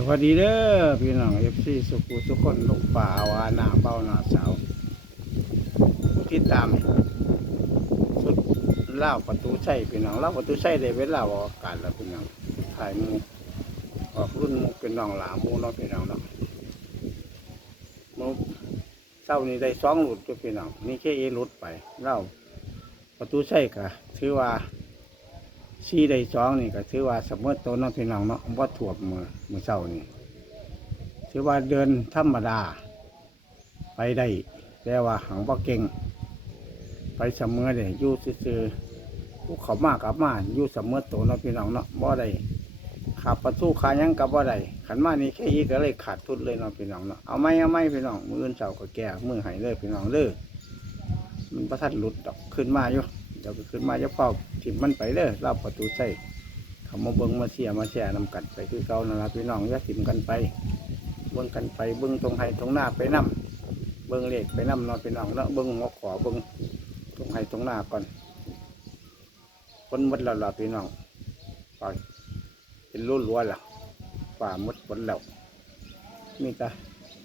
สวัสดีเด้อพี่น้องเอฟซีสุขุทุกคนลูกป่าวาหนาเบ้าหนาสาวผู้ที่ตามสุดเล่าประตูใช่พี่น้องเล่าประตูใช่ได้เวลาออกอากาศแล้วพี่น้องถ่ายมูออกรุ่นมูเป็นน้องหลามูเนาะพี่น้องเนาะมูเศร้านี้ได้สองหลุดด้วยพี่น้องนี่แค่เอหลุดไปเล่าประตูใช่กะถือว่า ซีได้สองนี่ก็ถือว่าสมมติตัวน้องพี่น้องเนาะว่าถ่วมมือมือเศร้านี่ถือว่าเดินธรรมดา ไปได้แต่ว่าหังบ่เก่ง ไปเสมอเลยอยู่ซื่อๆผู้เขามากกับมาอยู่เสมอตัวน้องพี่น้องเนาะบ่ได้ขับประตูขายังกับบ่ได้ขันมานี่แค่อีกก็เลยขาดทุนเลยน้องพี่น้องเนาะเอาไหมเอาไหมพี่น้องมืออื่นเสาก็แก่มือหายเลยพี่น้องเด้อมันประทัดหลุดดอกขึ้นมาอยู่เดี๋ยวก็ขึ้นมาจะเฝ้า ถิ่มมันไปเด้อรอบประตูใส่เขามาเบิ้งมาเสียมาแช่นำกันไปคือเก่านั่นละพี่น้องอย่าถิ่มกันไป เบิ้งกันไปเบิ้งตรงไห้ตรงหน้าไปนํเบิ้งเลขไปนํเนาะพี่น้องเนาะเบิ้งหัวขอเบิ้งตรงไห้ตรงหน้าก่อนคนมดแล้วล่ะพี่น้องไปเป็นรุ่นรัวแล้วฝ่ามดผลแล้วมีแต่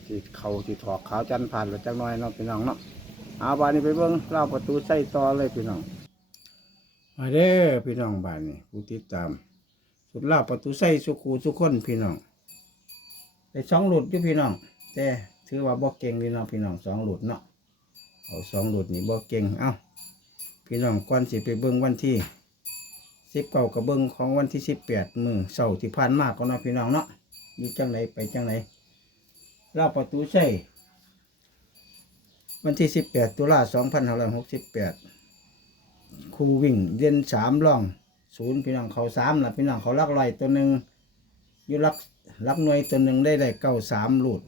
ที่เขาที่ถอกขาวจันทร์ผ่านแล้วจักหน้อยเนาะพี่น้องเนาะเอาบานนี้ไปเบิ้งเล่าประตูใส่ต่อเลยพี่น้อง มาเด้อพี่น้องบ้านนี้ผู้ติดตาม สุดล่าประตูใส่สุขูสุกคนพี่น้องได้สองหลุดอยู่พี่น้อง แต่ถือว่าบ่เก่งพี่น้องพี่น้องสองหลุดเนาะเอาสองหลุดนี่บ่เก่งเอ้าพี่น้องก่อนสิไปเบิ้งวันที่สิบเก้ากับเบิ้งของวันที่สิบแปดมือเสาร์ที่ผ่านมาก็เนาะพี่น้องเนาะอยู่จังไหนไปจังไหนล่าประตูใส่วันที่18ตุลา2568 ครูวิ่งเด่นสามล่องศูนย์พี่น้องเขาสามละพี่น้องเขาลักลอยตัวหนึ่งอยู่ลักลักหน่วยตัวหนึ่งได้ได้เก้าสามหลุด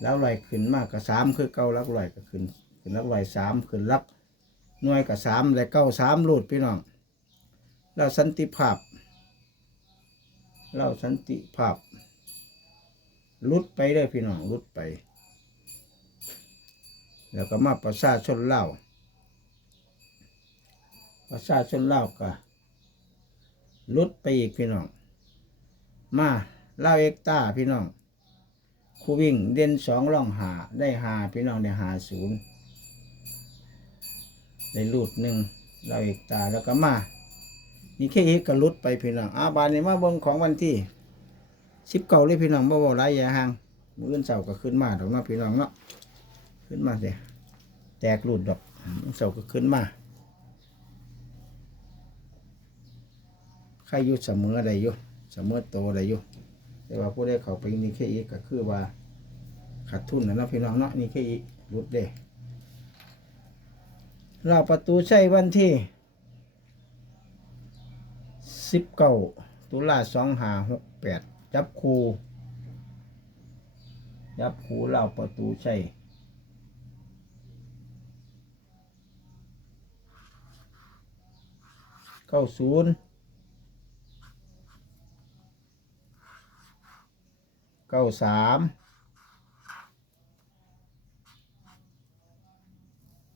แล้วลอยขึ้นมากกับสามคือเก้าลักลอยก็ขึ้นขึ้นลักลอยสามขึ้นลักหน่วยกับสามได้เก้าสามหลุดพี่น้องแล้วสันติภาพ เราสันติภาพลุดไปเลยพี่น้องลุดไป แล้วก็มาประชาชนเล่า ประชาชนเล่าก็ลุดไปอีกพี่น้อง มาเล่าเอกตาพี่น้องคูวิ่งเด่นสองร่องหาได้หาพี่น้องได้หาศูนย์ได้ลูดหนึ่งเล่าเอกตาแล้วก็มานี่แค่อีกก็ลุดไปพี่น้องอาบานนี้มาเบิงของวันที่สิบเก้าเลยพี่น้องบ่บ่หลายอย่าห่างมื้ออื่นเสาก็ขึ้นมาดอกเนาะพี่น้องเนาะขึ้นมาเสียแตกหลุดดอกเสาก็ขึ้นมา ใครอยู่เสมอใดอยู่เสมอโตใดอยู่แต่ว่าผู้ได้เขาไปนี่แค่อีกก็คือว่าขาดทุนนะเนาะพี่น้องเนาะนี่แค่อีกหลุดเด้เราประตูใช้วันที่สิบเก้าตุลาสองหาหกแปดจับคูจับคูเราประตูใช้เก้าศูนย์ เก้าสาม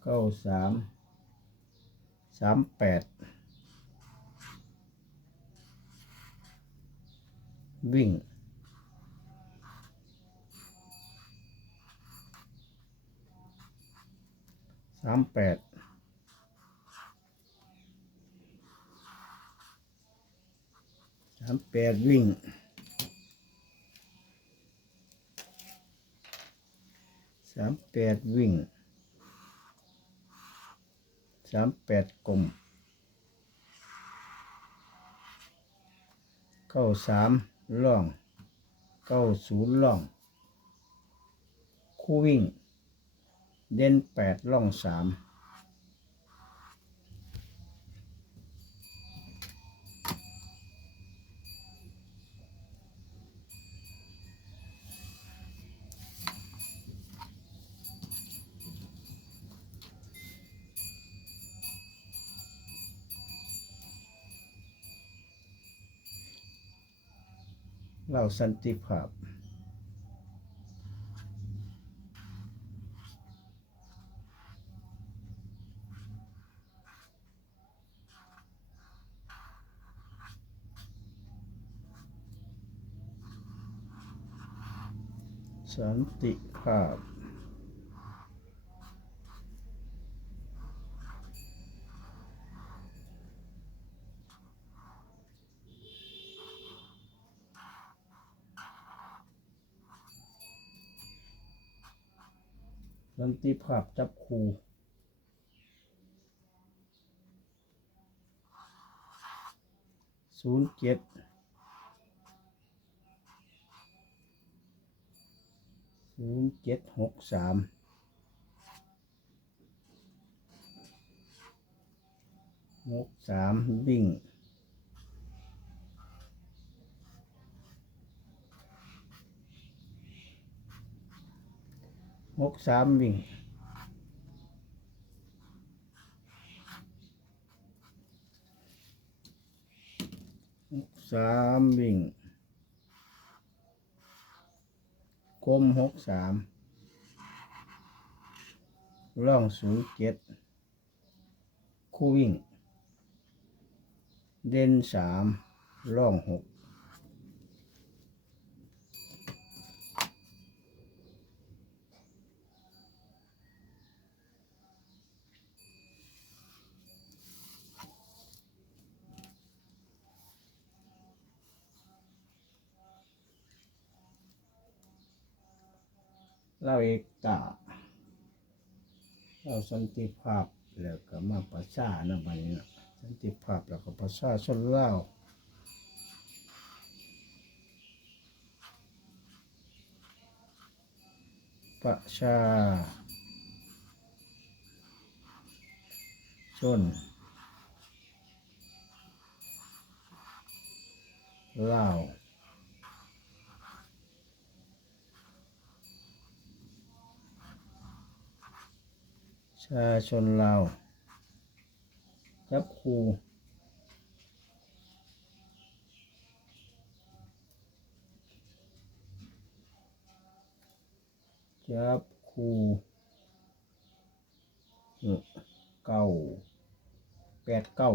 เก้าสามสามแปดวิ่งสามแปดสามแปดวิ่ง สามแปดวิ่งสามแปดกลมเก้าสามล่องเก้าศูนย์ล่อง คู่วิ่ง เด่นแปดล่องสาม เราสันติภาพ สันติภาพ สันติภาพจับคูศูนย์เจ็ดศูนย์เจ็ดหกสามหกสามวิ่ง หกสามวิ่งหกสามวิ่งกลมหกสามร่องศูนย์เจ็ดคู่วิ่ง เด่นสามร่องหก เราเอกตาเราสันติภาพแล้วก็มาประชานะบัดนี้นะสันติภาพแล้วก็ประชาชนเล่าประชาชนเล่า ชาชนลาวจับครูจับครูเออเก้าแปดเก้า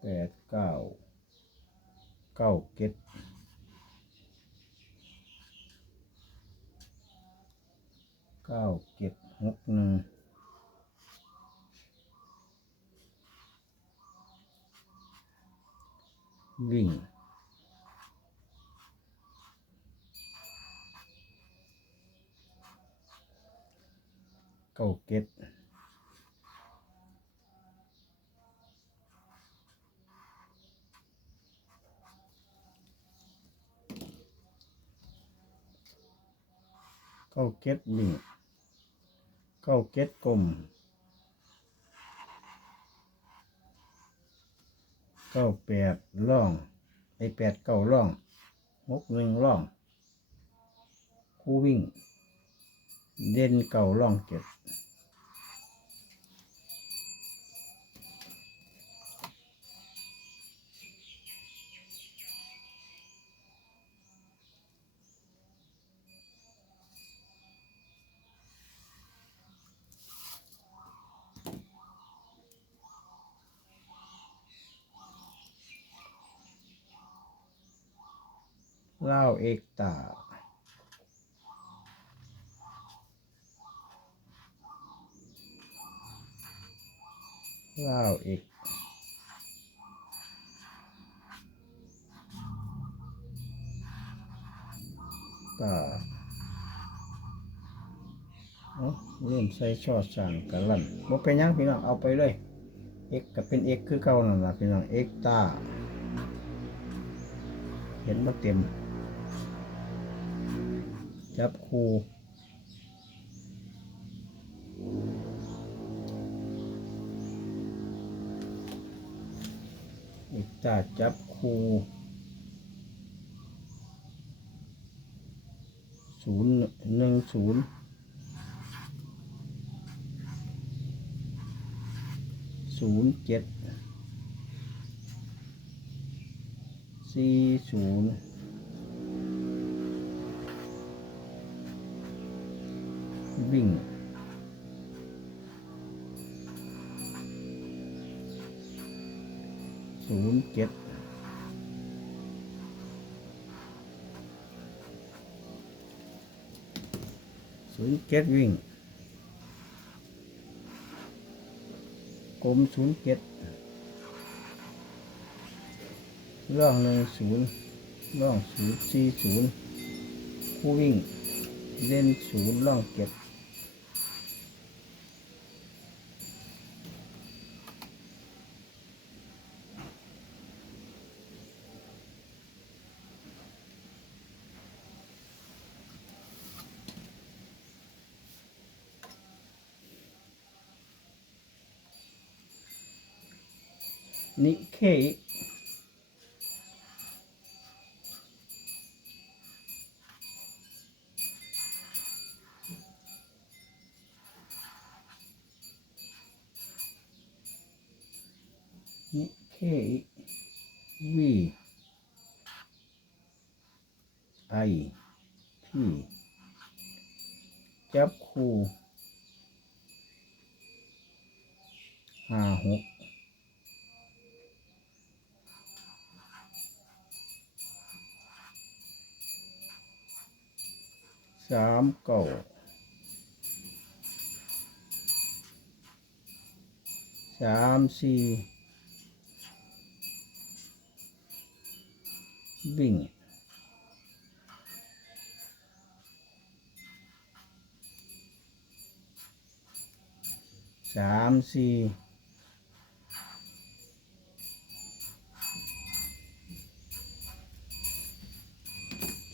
แปดเก้าเก้าเก็ด เก้าเจ็ดหกหนึ่งวิ่งเก้าเจ็ดเก้าเจ็ดวิ่ง เก้าเก็ดกลมเก้าแปดล่องไอแปดเก้าล่องหกหนึ่งล่อง คู่วิ่ง เด่นเก้าล่องเจ็ด เล่าเอกตาเล่าเอกตาเอาเริ่มใส่ช่อดสั่งกันลั่นบ่เป็นยังพี่น้องเอาไปเลยเอกก็เป็นเอกคือเก่านั่นล่ะพี่น้องเอกตาเห็นบ่เต็ม จับคูอีกตาจับคูศูนย์หนึ่งศูนย์ศูนย์เจ็ดสี่ศูนย์ วิ่ง ศูนย์เจ็ดศูนย์เจ็ดวิ่ง กลมศูนย์เจ็ดร่องหนึ่งศูนย์ร่องศูนย์สี่ศูนย์คู่วิ่ง เล่นศูนย์ร่องเจ็ด นิเคอินิเคอิวีไอที่จับคู่ห้าหก สามเก้าสามสี่วิ่งสามสี่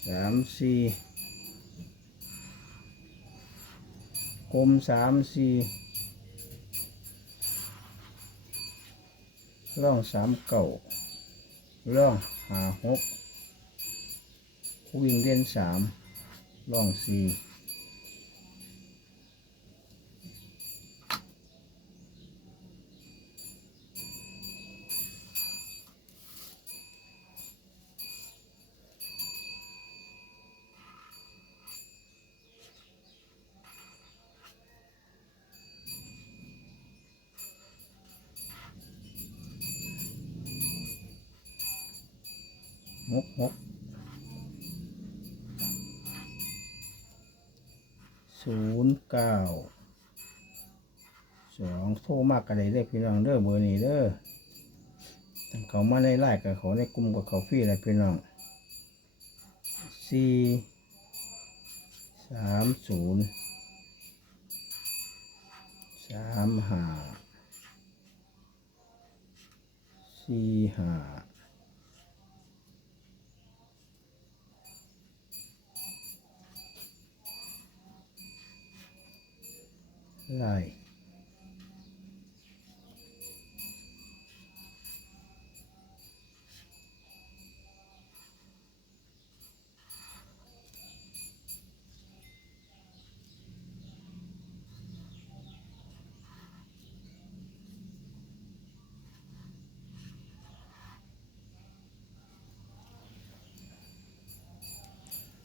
สามสี่ กลมสามสี่ร่องสามเก่าร่องหาหกวิ่งเล่นสามร่องสี่ หกหกศูนย์เก้าสองโทรมากกันเลยเด้อพี่น้องเด้อเบอร์นี้เด้อตั้งเขามาในไลน์กับเขาในกลุ่มกับเขาฟรีเลยพี่น้องสี่สามศูนย์สามห้าสี่ห้า ไล่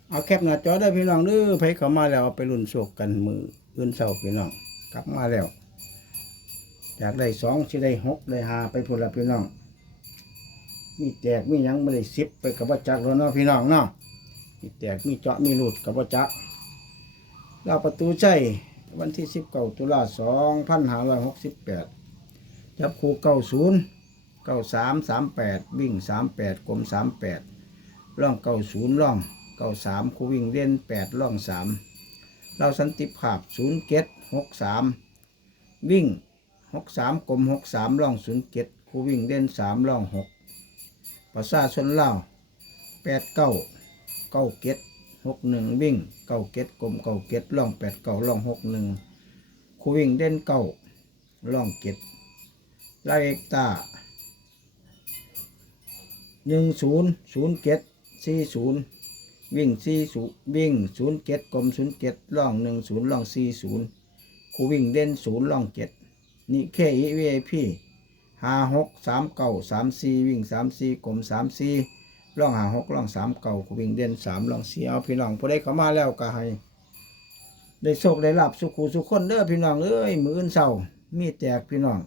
เอาแคปหน้าจอได้พี่น้องเด้อไปเข้ามาแล้วเอาไปรุ่นโศกกันมืออื่นเศร้าพี่น้อง กลับมาแล้ว อยากได้สองสิได้หกได้ห้าไปพุ่นละพี่น้อง มีแตกมียังไม่ได้สิบไปกับว่าจักแล้วเนาะพี่น้องเนาะมีแตกมีเจาะมีหลุดกับว่าจักเราประตูใจวันที่สิบเก้าตุลาสองพันห้าร้อยหกสิบแปดจับคู่เก้าศูนย์เก้าสามสามแปดวิ่งสามแปดกลมสามแปดร่องเก้าศูนย์ร่องเก้าสามคู่วิ่งเล่นแปดร่องสามเราสันติภาพศูนย์เจ็ด หกสามวิ่งหกสามกลมหกสามล่องศูนย์เจ็ดคูวิ่งเด่นสามล่องหกประชาชนเล่าแปดเก้าเก้าเจ็ดหกหนึ่งวิ่งเก้าเจ็ดกลมเก้าเจ็ดล่องแปดเก้าล่องหกหนึ่งคูวิ่งเด่นเก้าล่องเจ็ดลายเอกตาหนึ่งศูนย์ศูนย์เจ็ดสี่ศูนย์วิ่งสี่ศูนย์วิ่งศูนย์เจ็ดกลมศูนย์เจ็ดล่องหนึ่งศูนย์ล่องสี่ศูนย์ คูวิ่งเด่นศูนย์ล่องเจ็ดนี่แค่อีวีไอพีห้าหกสามเก้าสามสี่วิ่งสามสี่กลมสามสี่ล่องหาหกล่องสามเก้าวิ่งเด่นสามล่องสี่เอาพี่น้องผู้ใดเข้ามาแล้วก็ให้ได้โชคได้ลาบสุขูสุขคนเด้อพี่น้องเอ้ยมืออื่นเศร้ามีแตกพี่น้อง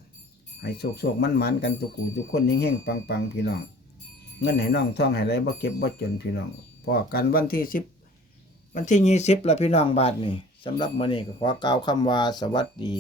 ให้โศกโศกมันมันกันทุกกูทุกคนเฮงๆปังๆพี่น้อง เงินให้น้องท่องให้ไรบ่เก็บบ่จนพี่น้องพอกันวันที่สิบ วันที่ยี่สิบละพี่น้องบาทนี่สำหรับมื้อนี้ก็ขอกล่าวคำว่าสวัสดี